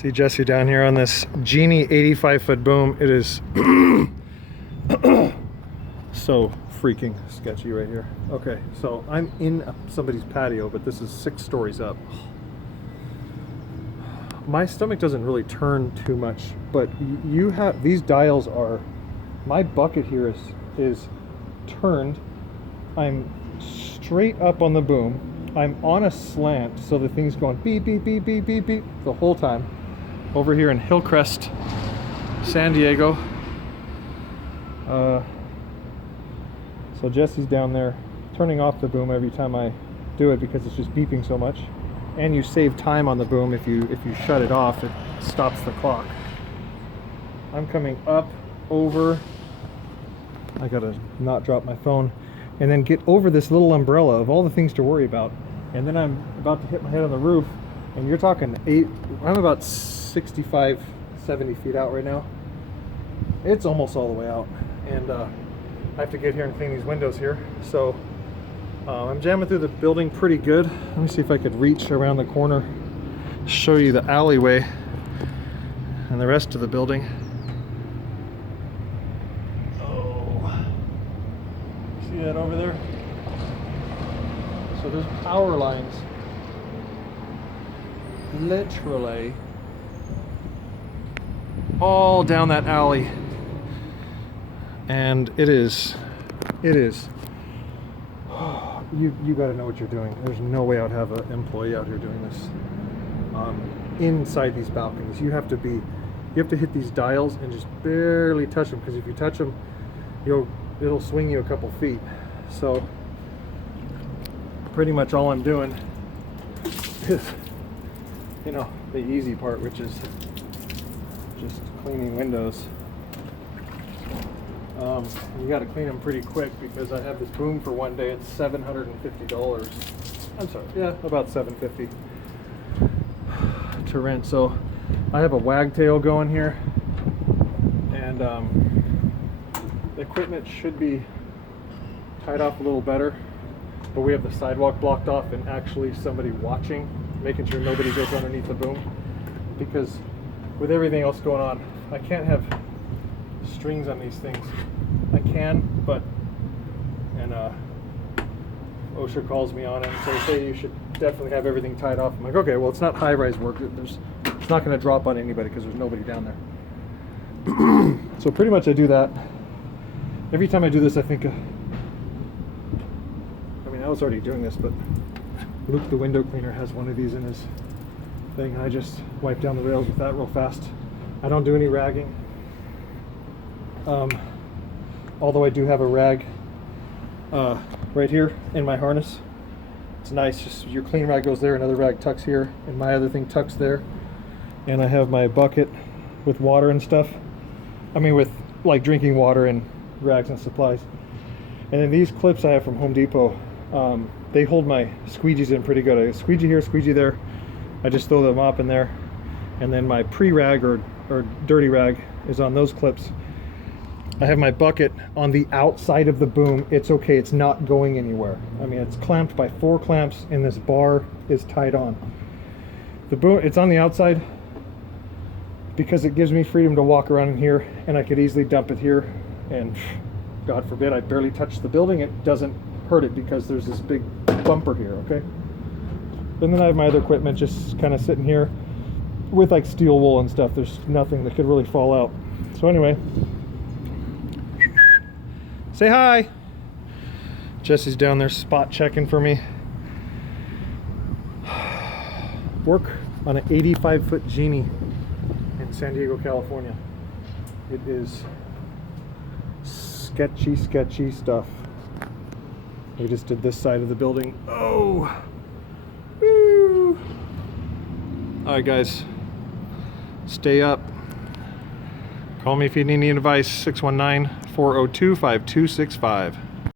See Jesse down here on this Genie 85-foot boom. It is so freaking sketchy right here. Okay, so I'm in somebody's patio, but this is 6 stories up. My stomach doesn't really turn too much, but you have these dials are, my bucket here is turned. I'm straight up on the boom. I'm on a slant, so the thing's going beep, beep, beep, beep, beep, beep the whole time. Over here in Hillcrest, San Diego. So Jesse's down there turning off the boom every time I do it because it's just beeping so much. And you save time on the boom if you shut it off, it stops the clock. I'm coming up, over, I gotta not drop my phone, and then get over this little umbrella of all the things to worry about. And then I'm about to hit my head on the roof, and you're talking I'm about 65, 70 feet out right now. It's almost all the way out, and I have to get here and clean these windows here. So I'm jamming through the building pretty good. Let me see if I could reach around the corner, show you the alleyway and the rest of the building. Oh, see that over there? So there's power lines literally all down that alley, and it is you got to know what you're doing. There's no way I'd have an employee out here doing this inside these balconies. You have to hit these dials and just barely touch them, because if you touch them, it'll swing you a couple feet. So pretty much all I'm doing is, the easy part, which is just cleaning windows. You got to clean them pretty quick, because I have this boom for one day. It's $750. I'm sorry, yeah, about $750 to rent. So I have a wagtail going here, and the equipment should be tied off a little better, but we have the sidewalk blocked off and actually somebody watching, making sure nobody goes underneath the boom, because with everything else going on, I can't have strings on these things. I can, but OSHA calls me on it and says, hey, you should definitely have everything tied off. I'm like, okay, well, it's not high-rise work. It's not going to drop on anybody because there's nobody down there. So pretty much I do that. Every time I do this, I think, I was already doing this, but Luke, the window cleaner, has one of these in his thing, and I just wipe down the rails with that real fast. I don't do any ragging. Although I do have a rag right here in my harness. It's nice, just your clean rag goes there, another rag tucks here, and my other thing tucks there. And I have my bucket with water and stuff. With like drinking water and rags and supplies. And then these clips I have from Home Depot, they hold my squeegees in pretty good. I squeegee here, squeegee there. I just throw them up in there. And then my pre-rag or dirty rag is on those clips. I have my bucket on the outside of the boom. It's okay, it's not going anywhere. It's clamped by 4 clamps, and this bar is tied on. The boom, it's on the outside because it gives me freedom to walk around in here, and I could easily dump it here, and God forbid I barely touch the building. It doesn't hurt it because there's this big bumper here, okay? And then I have my other equipment just kind of sitting here with like steel wool and stuff. There's nothing that could really fall out. So anyway, say hi. Jesse's down there spot checking for me. Work on an 85-foot Genie in San Diego, California. It is sketchy stuff. We just did this side of the building. Oh! Woo! Alright guys, stay up. Call me if you need any advice, 619-402-5265.